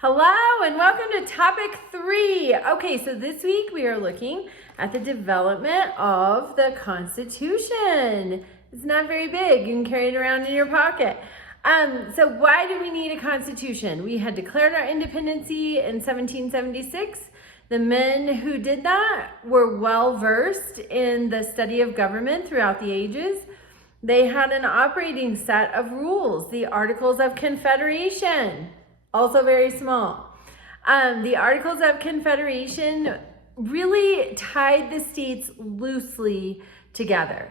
Hello and welcome to topic 3. Okay, so this week we are looking at the development of the Constitution. It's not very big. You can carry it around in your pocket. So why do we need a Constitution? We had declared our independence in 1776. The men who did that were well versed in the study of government throughout the ages. They had an operating set of rules, the Articles of Confederation. Also very small. The Articles of Confederation really tied the states loosely together.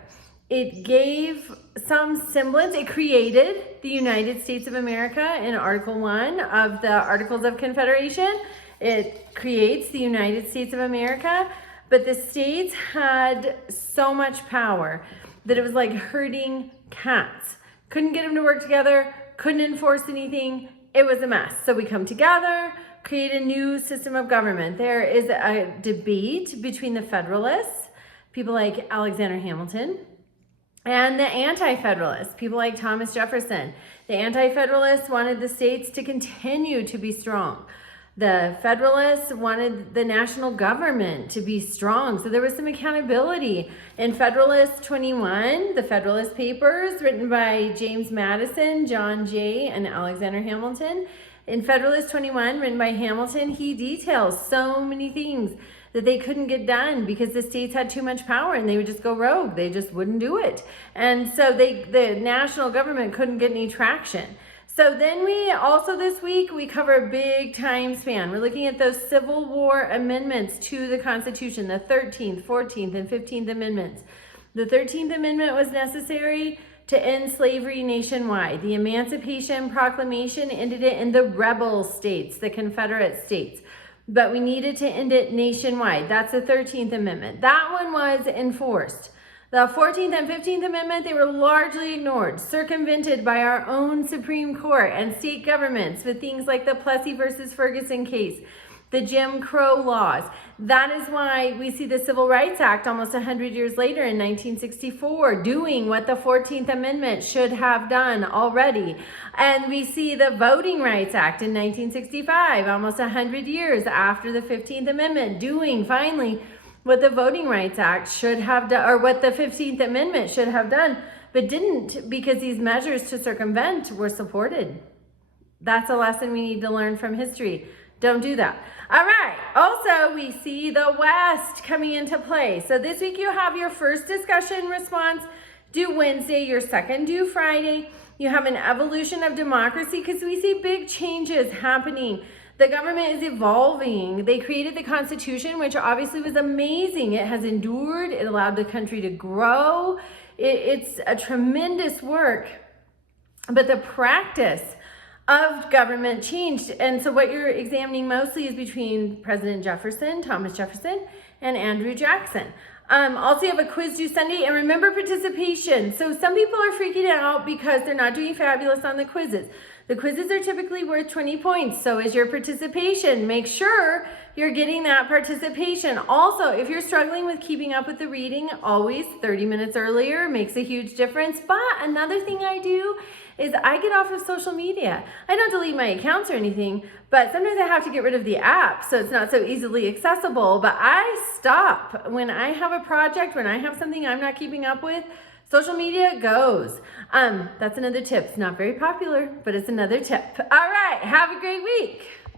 It gave some semblance, it created the United States of America in Article 1 of the Articles of Confederation. It creates the United States of America, but the states had so much power that it was like herding cats. Couldn't get them to work together, couldn't enforce anything. It was a mess. So we come together, create a new system of government. There is a debate between the Federalists, people like Alexander Hamilton, and the Anti-Federalists, people like Thomas Jefferson. The Anti-Federalists wanted the states to continue to be strong. The Federalists wanted the national government to be strong. So there was some accountability. In Federalist 21, the Federalist Papers, written by James Madison, John Jay, and Alexander Hamilton. In Federalist 21, written by Hamilton, he details so many things that they couldn't get done because the states had too much power and they would just go rogue. They just wouldn't do it. And so the national government couldn't get any traction. So then we also this week, we cover a big time span. We're looking at those Civil War amendments to the Constitution, the 13th, 14th, and 15th Amendments. The 13th Amendment was necessary to end slavery nationwide. The Emancipation Proclamation ended it in the rebel states, the Confederate states. But we needed to end it nationwide. That's the 13th Amendment. That one was enforced. The 14th and 15th Amendment, they were largely ignored, circumvented by our own Supreme Court and state governments with things like the Plessy versus Ferguson case, the Jim Crow laws. That is why we see the Civil Rights Act almost 100 years later in 1964 doing what the 14th Amendment should have done already. And we see the Voting Rights Act in 1965, almost 100 years after the 15th Amendment, doing finally what the Voting Rights Act should have done, or what the 15th Amendment should have done, but didn't because these measures to circumvent were supported. That's a lesson we need to learn from history. Don't do that. All right. Also, we see the West coming into play. So this week you have your first discussion response due Wednesday, your second due Friday. You have an evolution of democracy because we see big changes happening. The government is evolving. They created the Constitution, which obviously was amazing. It has endured. It allowed the country to grow. It's a tremendous work. But the practice of government changed. And so what you're examining mostly is between President Jefferson, Thomas Jefferson, and Andrew Jackson. Also, you have a quiz due Sunday, and remember participation. So some people are freaking out because they're not doing fabulous on the quizzes. The quizzes are typically worth 20 points. So is your participation. Make sure you're getting that participation. Also, if you're struggling with keeping up with the reading, always 30 minutes earlier makes a huge difference. But another thing I do is I get off of social media. I don't delete my accounts or anything, but sometimes I have to get rid of the app so it's not so easily accessible. But I stop when I have a project, when I have something I'm not keeping up with, social media goes. That's another tip. It's not very popular, but it's another tip. All right, have a great week.